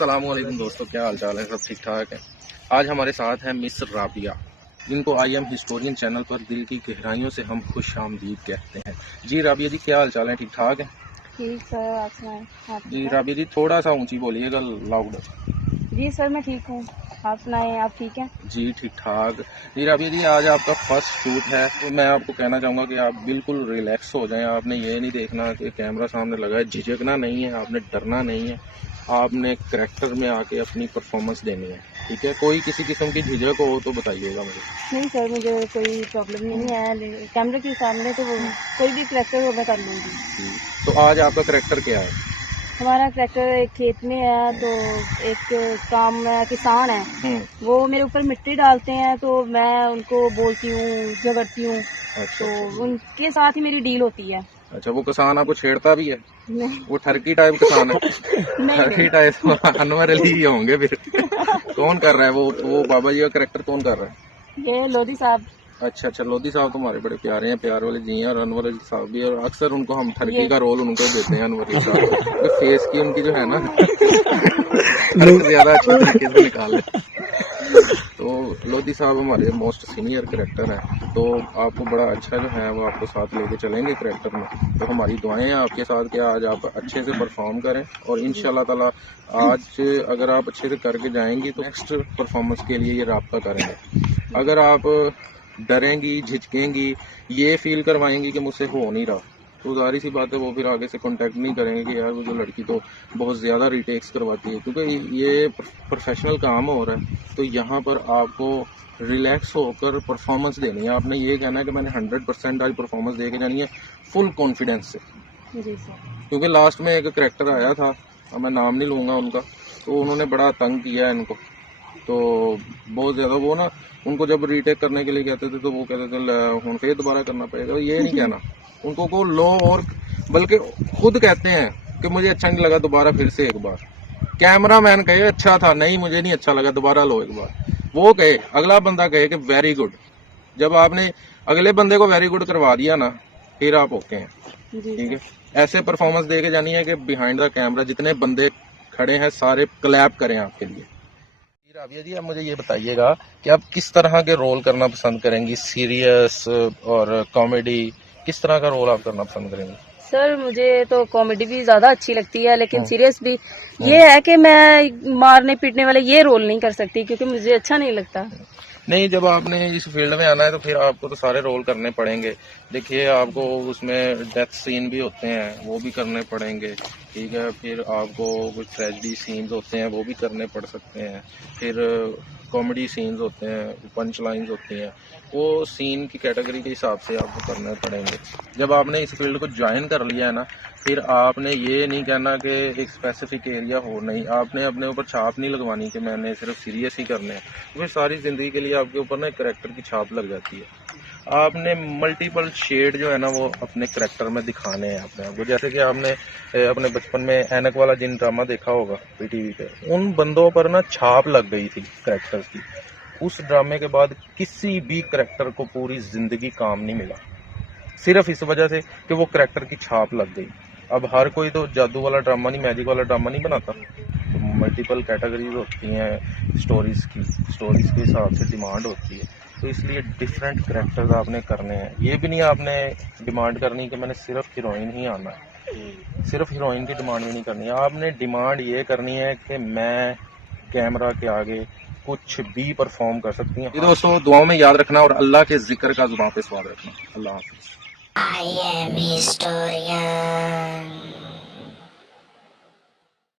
अस्सलामुअलैकुम दोस्तों, क्या हाल चाल है? सब ठीक ठाक है। आज हमारे साथ है मिस राबिया, जिनको आई एम हिस्टोरियन चैनल पर दिल की गहराइयों से हम खुश आमदीद कहते हैं। जी राबिया जी, क्या हाल चाल है? ठीक ठाक है? ठीक सर, आप सुनाएं। जी राबिया जी, थोड़ा सा ऊंची बोलिएगा, लाउड। जी सर, मैं ठीक हूँ। आप सुनाएं, आप ठीक हैं? जी ठीक ठाक। जी राबिया जी, आज आपका फर्स्ट शूट है, तो मैं आपको कहना चाहूँगा कि आप बिल्कुल रिलैक्स हो जाएं। आपने ये नहीं देखना कि कैमरा सामने लगा है, झिझकना नहीं है, आपने डरना नहीं है। आपने करैक्टर में आके अपनी परफॉर्मेंस देनी है, ठीक है? कोई किसी किस्म की झिझक हो तो बताइएगा मुझे। नहीं सर, मुझे कोई प्रॉब्लम नहीं है। कैमरे के सामने तो कोई भी करेक्टर हो मैं कर लूँगी। तो आज आपका करैक्टर क्या है? हमारा करेक्टर एक खेत में है, तो एक काम में किसान है, वो मेरे ऊपर मिट्टी डालते हैं तो मैं उनको बोलती हूँ, झगड़ती हूँ। अच्छा, तो उनके साथ ही मेरी डील होती है। अच्छा। वो किसान आपको छेड़ता भी है? नहीं वो ठरकी टाइप किसान है? नहीं, ठरकी टाइप अनवर अली ही होंगे फिर। कौन कर रहा है वो बाबा जी का करैक्टर कौन कर रहा है? ये लोधी साहब। अच्छा अच्छा, लोधी साहब तुम्हारे बड़े प्यारे हैं, प्यार वाले जी हैं। और अनवर अली साहब भी, और अक्सर उनको हम ठरकी का रोल उनको देते हैं, अनवर अली साहब। तो फेस की उनकी जो है ना ठरक ज्यादा अच्छे तरीके से निकाल ले। तो लोधी साहब हमारे मोस्ट सीनियर करेक्टर हैं, तो आपको बड़ा अच्छा जो है वो आपको साथ लेके चलेंगे करेक्टर में। तो हमारी दुआएं हैं आपके साथ कि आज आप अच्छे से परफॉर्म करें, और इंशाल्लाह ताला आज अगर आप अच्छे से करके जाएंगी तो नेक्स्ट परफॉर्मेंस के लिए ये राब्ता करेंगे। अगर आप डरेंगी, झिझकेंगी, ये फील करवाएंगी कि मुझसे हो नहीं रहा, तो जाहिर सी बात है वो फिर आगे से कांटेक्ट नहीं करेंगे कि यार वो जो लड़की तो बहुत ज़्यादा रिटेक्स करवाती है। क्योंकि ये प्रोफेशनल काम हो रहा है, तो यहाँ पर आपको रिलैक्स होकर परफॉर्मेंस देनी है। आपने ये कहना है कि मैंने 100% आज परफॉर्मेंस दे के जानी है, फुल कॉन्फिडेंस से। जी सर। क्योंकि लास्ट में एक करैक्टर आया था, अब मैं नाम नहीं लूँगा उनका, तो उन्होंने बड़ा तंग किया है इनको, तो बहुत ज़्यादा वो ना, उनको जब रीटेक करने के लिए कहते थे तो वो कहते थे हूँ फिर दोबारा करना पड़ेगा। ये नहीं कहना उनको को लो, और बल्कि खुद कहते हैं कि मुझे अच्छा नहीं लगा, दोबारा फिर से एक बार। कैमरा मैन कहे अच्छा था, नहीं मुझे नहीं अच्छा लगा, दोबारा लो एक बार। वो कहे, अगला बंदा कहे कि वेरी गुड। जब आपने अगले बंदे को वेरी गुड करवा दिया ना, फिर आप ओके हैं, ठीक है? ऐसे परफॉर्मेंस दे के जानी है कि बिहाइंड द कैमरा जितने बंदे खड़े हैं सारे क्लैप करें आपके लिए। राबिया जी, आप मुझे ये बताइएगा कि आप किस तरह के रोल करना पसंद करेंगी? सीरियस और कॉमेडी, किस तरह का रोल आप करना पसंद करेंगी? सर, मुझे तो कॉमेडी भी ज्यादा अच्छी लगती है, लेकिन सीरियस भी। ये है कि मैं मारने पीटने वाले ये रोल नहीं कर सकती, क्योंकि मुझे अच्छा नहीं लगता। नहीं, जब आपने इस फील्ड में आना है तो फिर आपको तो सारे रोल करने पड़ेंगे। देखिए, आपको उसमें डेथ सीन भी होते हैं, वो भी करने पड़ेंगे, ठीक है? फिर आपको कुछ ट्रेजेडी सीन्स होते हैं, वो भी करने पड़ सकते हैं। फिर कॉमेडी सीन्स होते हैं, पंच लाइन्स होती हैं, वो सीन की कैटेगरी के हिसाब से आपको करने पड़ेंगे। जब आपने इस फील्ड को ज्वाइन कर लिया है ना, फिर आपने ये नहीं कहना कि एक स्पेसिफिक एरिया हो, नहीं, आपने अपने ऊपर छाप नहीं लगवानी कि मैंने सिर्फ सीरियस ही करने हैं। फिर सारी ज़िंदगी के लिए आपके ऊपर ना एक करैक्टर की छाप लग जाती है। आपने मल्टीपल शेड जो है ना वो अपने करैक्टर में दिखाने हैं अपने आप को। जैसे कि आपने अपने बचपन में ऐनक वाला जिन ड्रामा देखा होगा पीटीवी पे, उन बंदों पर ना छाप लग गई थी करैक्टर्स की। उस ड्रामे के बाद किसी भी करैक्टर को पूरी ज़िंदगी काम नहीं मिला, सिर्फ इस वजह से कि वो करैक्टर की छाप लग गई। अब हर कोई तो जादू वाला ड्रामा नहीं, मैजिक वाला ड्रामा नहीं बनाता। तो मल्टीपल कैटेगरीज होती हैं स्टोरीज के हिसाब से डिमांड होती है, तो इसलिए डिफरेंट करैक्टर्स आपने करने हैं। ये भी नहीं आपने डिमांड करनी कि मैंने सिर्फ हीरोइन ही आना है, सिर्फ हीरोइन की डिमांड भी नहीं करनी है। आपने डिमांड ये करनी है कि मैं कैमरा के आगे कुछ भी परफॉर्म कर सकती हैं। दोस्तों, दुआओं में याद रखना और अल्लाह के जिक्र का जुबान पे स्वाद रखना। अल्लाह हाफिज़। I am historian.